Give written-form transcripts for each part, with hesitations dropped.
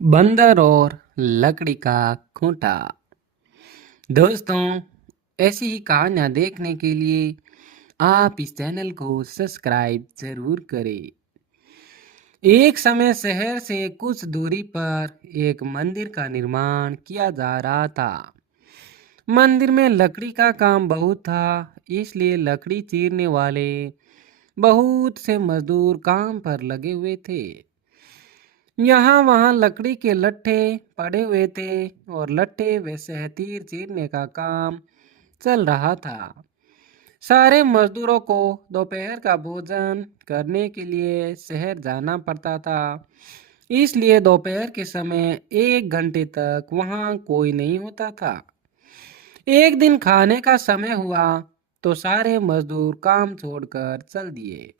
बंदर और लकड़ी का खूंटा। दोस्तों, ऐसी ही कहानियाँ देखने के लिए आप इस चैनल को सब्सक्राइब जरूर करें। एक समय शहर से कुछ दूरी पर एक मंदिर का निर्माण किया जा रहा था। मंदिर में लकड़ी का काम बहुत था, इसलिए लकड़ी चीरने वाले बहुत से मजदूर काम पर लगे हुए थे। यहाँ वहाँ लकड़ी के लट्ठे पड़े हुए थे और लट्ठे वैसे तीर चीरने का काम चल रहा था। सारे मजदूरों को दोपहर का भोजन करने के लिए शहर जाना पड़ता था, इसलिए दोपहर के समय 1 घंटे तक वहाँ कोई नहीं होता था। एक दिन खाने का समय हुआ तो सारे मजदूर काम छोड़कर चल दिए।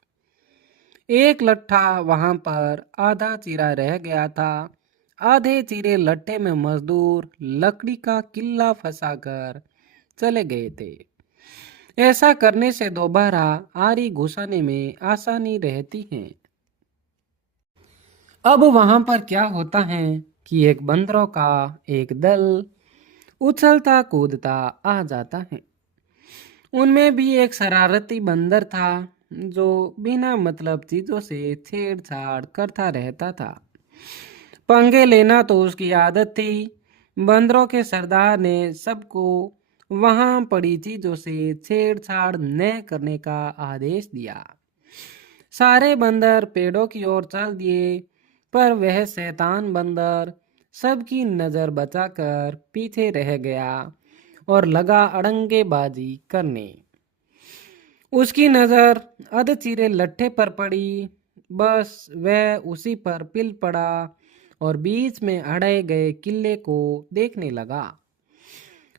एक लट्ठा वहां पर आधा चीरा रह गया था। आधे चीरे लट्ठे में मजदूर लकड़ी का किल्ला फंसाकर चले गए थे। ऐसा करने से दोबारा आरी घुसाने में आसानी रहती है। अब वहां पर क्या होता है कि एक बंदरों का एक दल उछलता कूदता आ जाता है। उनमें भी एक शरारती बंदर था जो बिना मतलब चीजों से छेड़छाड़ करता रहता था। पंगे लेना तो उसकी आदत थी। बंदरों के सरदार ने सबको वहां पड़ी चीजों से छेड़छाड़ न करने का आदेश दिया। सारे बंदर पेड़ों की ओर चल दिए, पर वह शैतान बंदर सबकी नजर बचाकर पीछे रह गया और लगा अड़ंगेबाजी करने। उसकी नजर अधचीरे लट्ठे पर पड़ी। बस वह उसी पर पिल पड़ा और बीच में अड़े गए किले को देखने लगा।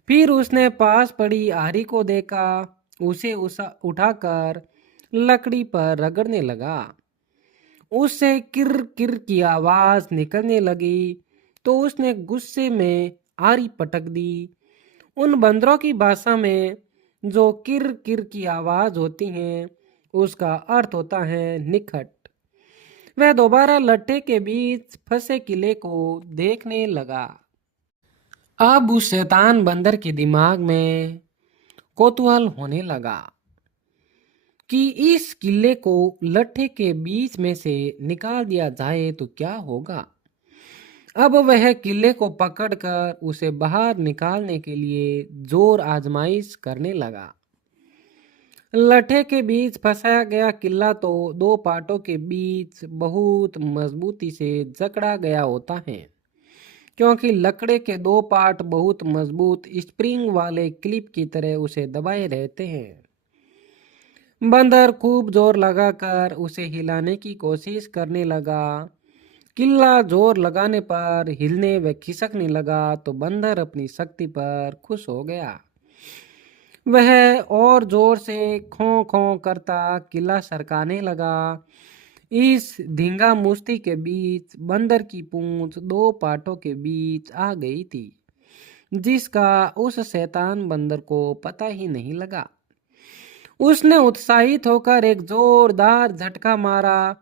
फिर उसने पास पड़ी आरी को देखा। उसे उठाकर लकड़ी पर रगड़ने लगा। उससे किर किर की आवाज निकलने लगी तो उसने गुस्से में आरी पटक दी। उन बंदरों की भाषा में जो किर किर की आवाज होती है उसका अर्थ होता है निखट। वह दोबारा लट्ठे के बीच फंसे किले को देखने लगा। अब उस शैतान बंदर के दिमाग में कौतूहल होने लगा कि इस किले को लट्ठे के बीच में से निकाल दिया जाए तो क्या होगा। अब वह किले को पकड़कर उसे बाहर निकालने के लिए जोर आजमाइश करने लगा। लट्ठे के बीच फंसाया गया किला तो दो पाटों के बीच बहुत मजबूती से जकड़ा गया होता है, क्योंकि लकड़े के दो पार्ट बहुत मजबूत स्प्रिंग वाले क्लिप की तरह उसे दबाए रहते हैं। बंदर खूब जोर लगाकर उसे हिलाने की कोशिश करने लगा। किल्ला जोर लगाने पर हिलने व खिसकने लगा तो बंदर अपनी शक्ति पर खुश हो गया। वह और जोर से खों खों करता किला सरकाने लगा। इस धींगा मुश्ती के बीच बंदर की पूंछ दो पाटों के बीच आ गई थी, जिसका उस शैतान बंदर को पता ही नहीं लगा। उसने उत्साहित होकर एक जोरदार झटका मारा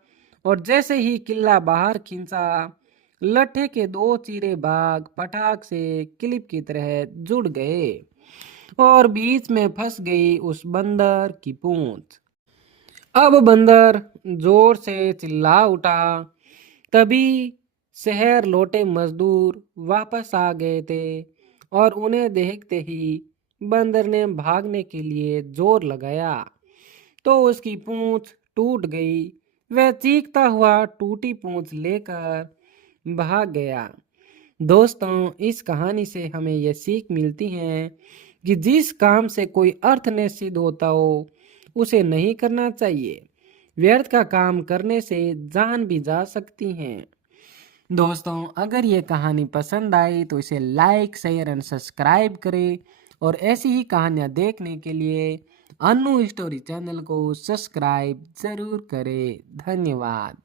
और जैसे ही किल्ला बाहर खींचा, लट्ठे के दो चीरे भाग पटाख से क्लिप की तरह जुड़ गए और बीच में फंस गई उस बंदर की पूंछ। अब बंदर जोर से चिल्ला उठा। तभी शहर लौटे मजदूर वापस आ गए थे और उन्हें देखते ही बंदर ने भागने के लिए जोर लगाया तो उसकी पूंछ टूट गई। वह चीखता हुआ टूटी पूंछ लेकर भाग गया। दोस्तों, इस कहानी से हमें यह सीख मिलती है कि जिस काम से कोई अर्थ न सिद्ध होता हो उसे नहीं करना चाहिए। व्यर्थ का काम करने से जान भी जा सकती है। दोस्तों, अगर ये कहानी पसंद आई तो इसे लाइक शेयर एंड सब्सक्राइब करें और ऐसी ही कहानियाँ देखने के लिए अन्नू स्टोरी चैनल को सब्सक्राइब जरूर करें। धन्यवाद।